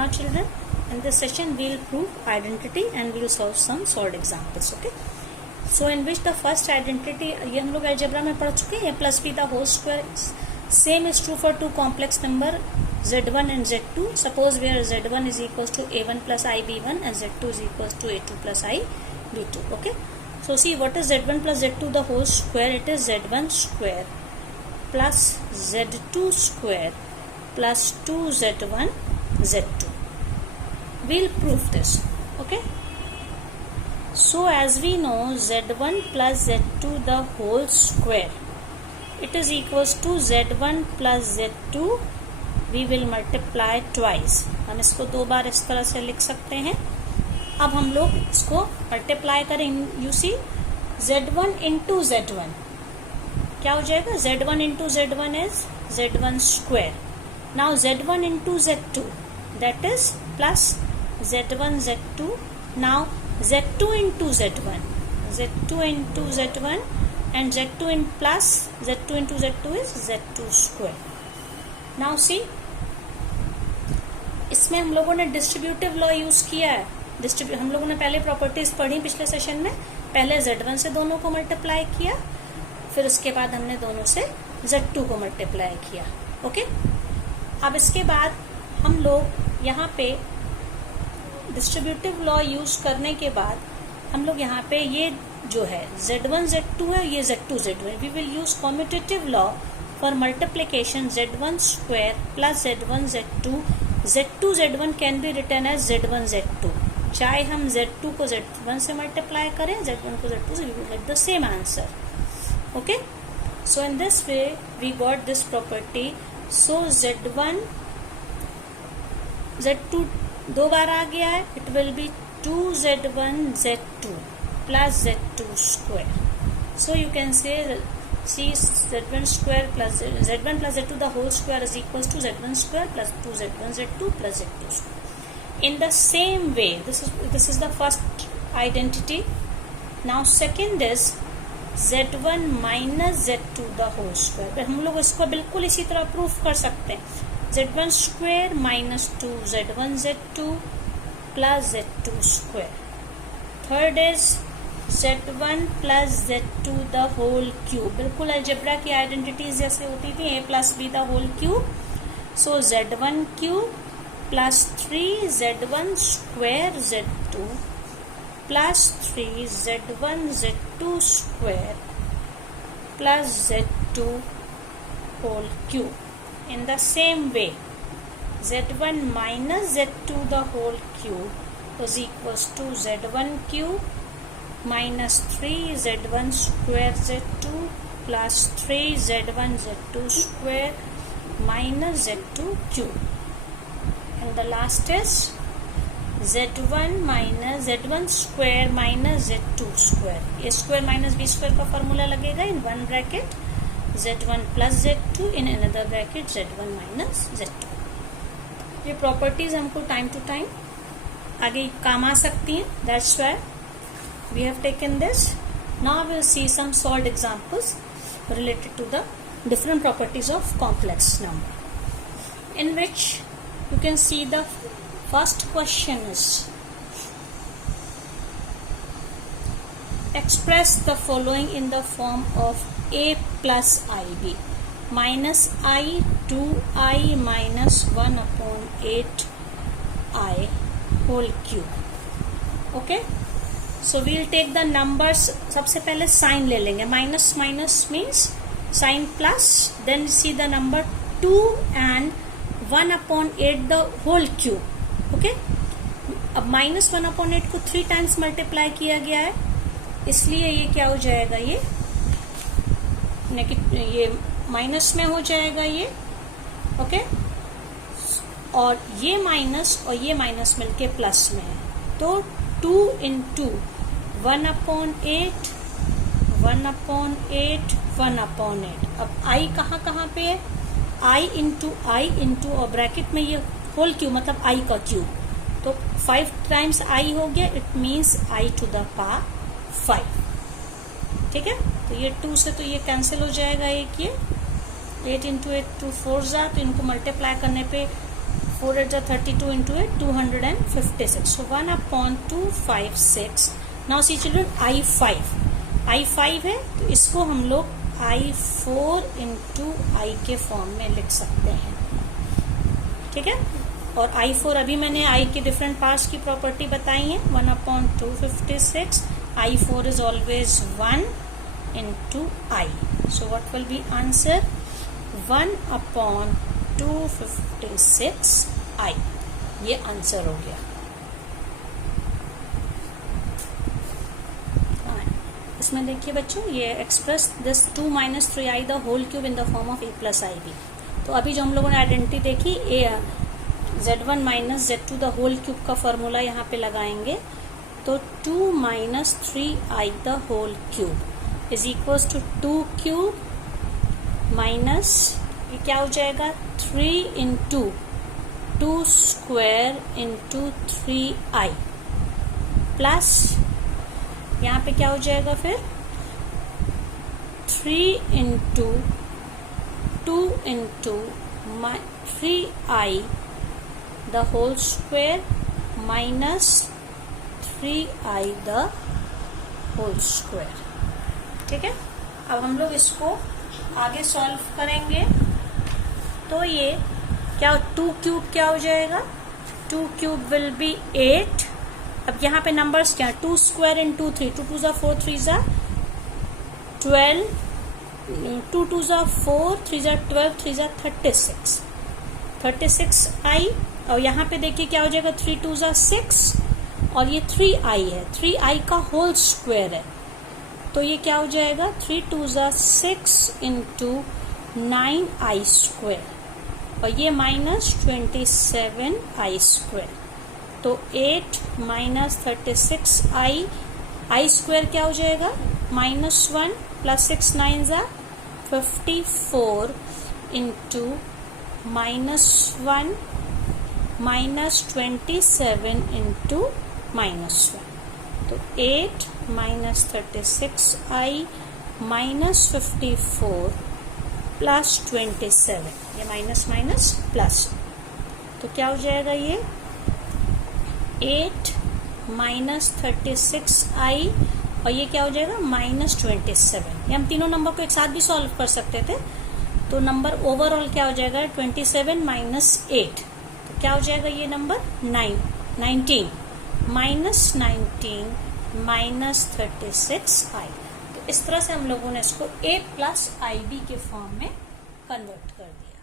Now children, in this session we will prove identity and we will solve some solved examples. Okay. So in which the first identity, ये हम लोग algebra में पढ़ चुके हैं, a plus b the whole square. Same is true for two complex number z1 and z2. Suppose where z1 is equals to a1 plus ib1 and z2 is equals to a2 plus ib2. Okay. So see, what is z1 plus z2 the whole square? It is z1 square plus z2 square plus 2z1 z2. We'll prove this. Okay. So as we know, z1 plus z2 the whole square, it is equals to z1 plus z2. We will multiply twice. हम इसको दो बार इस तरह से लिख सकते हैं. अब हम लोग इसको मल्टीप्लाई करें. You see, z1 into z1 क्या हो जाएगा? z1 into z1 is z1 square. Now z1 into z2 that is plus z1 z2. Now z2 into z1 into z1 and z2 in plus z2 into z2 is z2 square. Now see, इसमें हम लोगों ने distributive law use किया है. हम लोगों ने पहले प्रॉपर्टीज पढ़ी पिछले सेशन में. पहले z1 से दोनों को मल्टीप्लाई किया, फिर उसके बाद हमने दोनों से z2 को मल्टीप्लाई किया. ओके. अब इसके बाद हम लोग यहाँ पे डिस्ट्रीब्यूटिव लॉ यूज करने के बाद हम लोग यहाँ पे ये जो है z1 z2 है, ये z2 z2 है. We will use commutative law for multiplication z1 square plus z1 z2. z2 z1 can be written as z1 z2. चाहे हम z2 को z1 से मल्टीप्लाई करें, z1 को z2 से, we will get the same answer. Okay. So in this way we got this property. So z1 z2 दो बार आ गया है. It will be 2z1 z2 plus z2 square. So you can say see z1 square plus z1 plus z2 the whole square is equals to z1 square plus 2z1 z2 plus z2 square. In the same way, this is the first identity. Now second is z1 minus z2 the whole square. हम लोग इसको बिल्कुल इसी तरह proof कर सकते हैं. z1 square minus 2z1 z2 plus z2 square. Third is z1 plus z2 the whole cube. बिल्कुल अलजेब्रा की आइडेंटिटीज जैसे होती थी, a plus b the whole cube. So z1 cube plus 3z1 square z2 plus 3z1 z2 square plus z2 whole cube. In the same way, z1 minus z2 the whole cube is equals to z1 cube minus 3z1 square z2 plus 3z1 z2 square minus z2 cube. And the last is z1 minus z1 square minus z2 square. a square minus b square का formula लगेगा in one bracket z1 plus z2 in another bracket z1 minus z2. ये properties हमको time to time आगे काम आ सकती हैं. That's why we have taken this. Now we'll see some solved examples related to the different properties of complex number, in which you can see the first question is express the following in the form of a plus ib minus I 2i minus 1 upon 8i whole cube. Okay. So we will take the numbers. सबसे पहले sign ले लेंगे. Minus minus means sign plus, then see the number 2 and 1 upon 8 the whole cube. Okay. अब minus 1 upon 8 को 3 times multiply किया गया है, इसलिए ये क्या हो जाएगा, ये माइनस में हो जाएगा ये. ओके. और ये माइनस और ये माइनस मिलके प्लस में है, तो 2 into 1 upon 8 1 upon 8 1 upon 8. अब i कहाँ पे है? i into और ब्रैकेट में ये होल क्यूब मतलब i का क्यूब, तो 5 टाइम्स i हो गया. It means i to the power 5. ठीक है. तो ये 2 से तो ये कैंसिल हो जाएगा. एक ये 8 into 8 2 4 जा, तो इनको मल्टीप्लाई करने पे 4 8 जा 32 into 8 256. So 1/256. Now see children, I5 है तो इसको हम लोग I4 into I के फॉर्म में लिख सकते हैं, ठीक है। और I4 अभी मैंने I के डिफरेंट पार्ट्स की प्रॉपर्टी बताई है। 1/256. I4 is always 1 into I. So what will be answer? 1/256 I. ये आंसर हो गया। इसमें देखिए बच्चों, ये express this 2 - 3i the whole cube in the form of a + ib। तो अभी जो हम लोगों ने आइडेंटिटी देखी, z1 - z2 the whole cube का फॉर्मूला यहाँ पे लगाएंगे। तो 2 - 3i the whole cube is equals to 2 cube minus ये क्या हो जाएगा 3 into 2 square into 3i plus यहाँ पे क्या हो जाएगा फिर 3 into 2 into 3i the whole square minus 3i the whole square, ठीक है। अब हम लोग इसको आगे सॉल्व करेंगे। तो ये क्या 2 क्यूब क्या हो जाएगा, 2 क्यूब विल बी 8। अब यहाँ पे नंबर्स क्या, 2 स्क्वायर into 3, 2 2 4 3 12, 2 2 4 3 12 3 36i। और यहाँ पे देखिए क्या हो जाएगा 3 2 6 और ये 3i है, 3i का होल स्क्वायर है। तो ये क्या हो जाएगा 3 2 6 into 9i स्क्वायर और ये -27i स्क्वायर। तो 8 - 36i, i स्क्वायर क्या हो जाएगा -1 + 6 9 = 54 into -1 - 27 into -1। तो 8 - 36i -54 + 27, ये माइनस माइनस प्लस, तो क्या हो जाएगा ये 8 - 36i और ये क्या हो जाएगा -27। ये हम तीनों नंबर को एक साथ भी सॉल्व कर सकते थे। तो नंबर ओवरऑल क्या हो जाएगा 27 - 8, तो क्या हो जाएगा ये नंबर 19 - 36i। तो इस तरह से हम लोगों ने इसको a + ib के फॉर्म में कन्वर्ट कर दिया।